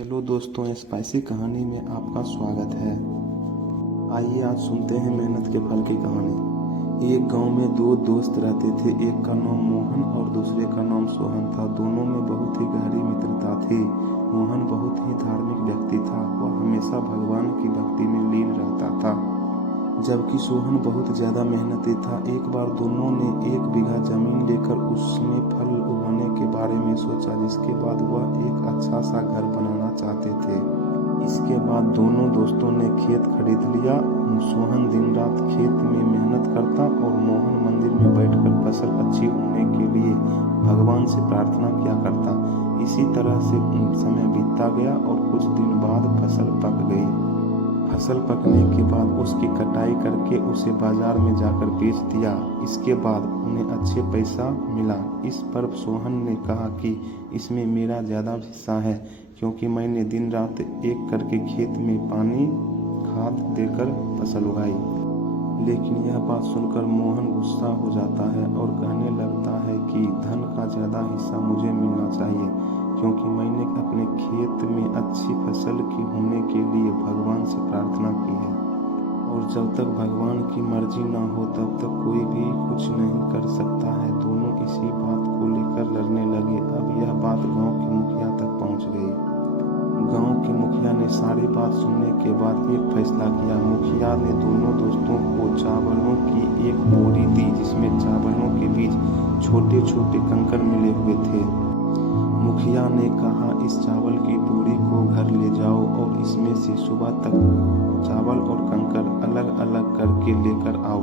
Hello दोस्तों, spicy कहानी में आपका स्वागत है। आइए आज सुनते हैं मेहनत के फल की कहानी। एक गांव में दो दोस्त रहते थे। एक का नाम मोहन और दूसरे का नाम सोहन था। दोनों में बहुत ही गहरी मित्रता थी। मोहन बहुत ही धार्मिक व्यक्ति था। वह हमेशा भगवान की भक्ति में लीन रहता था, जबकि सोहन बहुत ज्यादा मेहनती था। एक बार दोनों ने 1 बीघा जमीन लेकर उसमें फल उगाने के बारे में सोचा, जिसके बाद वह एक अच्छा सा घर बनाना चाहते थे। इसके बाद दोनों दोस्तों ने खेत खरीद लिया। सोहन दिन रात खेत में मेहनत करता और मोहन मंदिर में बैठकर फसल अच्छी होने के लिए भगवान से प्रार्थना किया करता। इसी तरह से समय बीतता गया और कुछ दिन बाद फसल पक गई। फसल पकने के बाद उसकी कटाई करके उसे बाजार में जाकर बेच दिया। इसके बाद उन्हें अच्छे पैसा मिला। इस पर सोहन ने कहा कि इसमें मेरा ज़्यादा हिस्सा है, क्योंकि मैंने दिन रात एक करके खेत में पानी खाद देकर फसल उगाई। लेकिन यह बात सुनकर मोहन गुस्सा हो जाता है और कहने लगता है कि धन का ज़्यादा हिस्सा मुझे मिलना चाहिए, क्योंकि मैंने अपने खेत में अच्छी फसल की होने के लिए भगवान से प्रार्थना की है, और जब तक भगवान की मर्जी ना हो तब तक कोई भी कुछ नहीं कर सकता है। दोनों इसी बात को लेकर लड़ने लगे। अब यह बात गांव के मुखिया तक पहुंच गई। गांव के मुखिया ने सारी बात सुनने के बाद एक फैसला किया। मुखिया ने दोनों दोस्तों को चावलों की एक बोरी दी, जिसमें चावलों के बीच छोटे छोटे कंकर मिले हुए थे। मुखिया ने कहा, इस चावल की बोरी को घर ले जाओ और इसमें से सुबह तक चावल और कंकर अलग अलग करके लेकर आओ।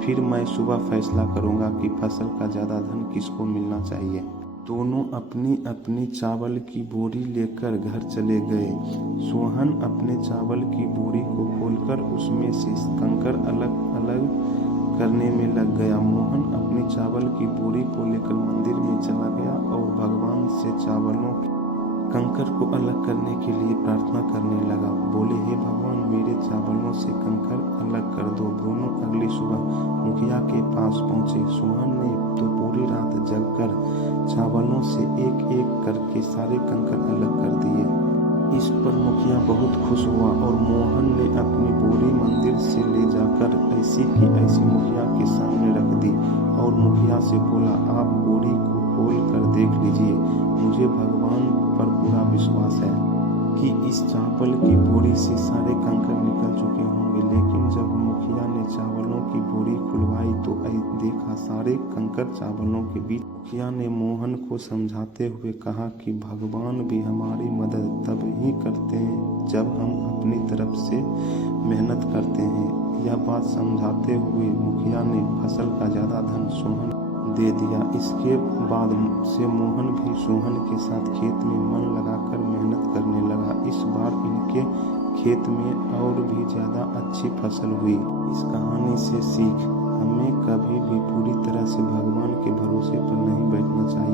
फिर मैं सुबह फैसला करूंगा कि फसल का ज़्यादा धन किसको मिलना चाहिए। दोनों अपनी अपनी चावल की बोरी लेकर घर चले गए। सोहन अपने चावल की बोरी को खोलकर उसमें से कंकर अलग अलग करने में लग गया। मोहन अपनी चावल की बोरी को लेकर मंदिर में चला गया और भगवान से चावलों कंकर को अलग करने के लिए प्रार्थना करने लगा। बोले, हे भगवान, मेरे चावलों से कंकर अलग कर दो। दोनों अगली सुबह मुखिया के पास पहुंचे। सोहन ने तो पूरी रात जगकर चावलों से एक एक करके सारे कंकर अलग कर दिए। इस पर मुखिया बहुत खुश हुआ और मोहन ने अपनी बोरी मंदिर से ले जाकर ऐसी की ऐसी मुखिया के सामने रख दी और मुखिया से बोला, आप बोरी को खोल कर देख लीजिए। मुझे भगवान पर पूरा विश्वास है कि इस चावल की बोरी से सारे कंकर निकल चुके होंगे। लेकिन जब मुखिया ने चावलों की बोरी खुलवाई तो देखा सारे कंकर चावलों के बीच। मुखिया ने मोहन को समझाते हुए कहा कि भगवान भी हमारी मदद तब ही करते हैं जब हम अपनी तरफ से मेहनत करते हैं। यह बात समझाते हुए मुखिया ने फसल का ज़्यादा धन सोहन दे दिया। इसके बाद से मोहन भी सोहन के साथ खेत में मन लगाकर मेहनत करने लगा। इस बार इनके खेत में और भी ज़्यादा अच्छी फसल हुई। इस कहानी से सीख, हमें कभी भी पूरी तरह से भगवान के भरोसे पर नहीं बैठना चाहिए।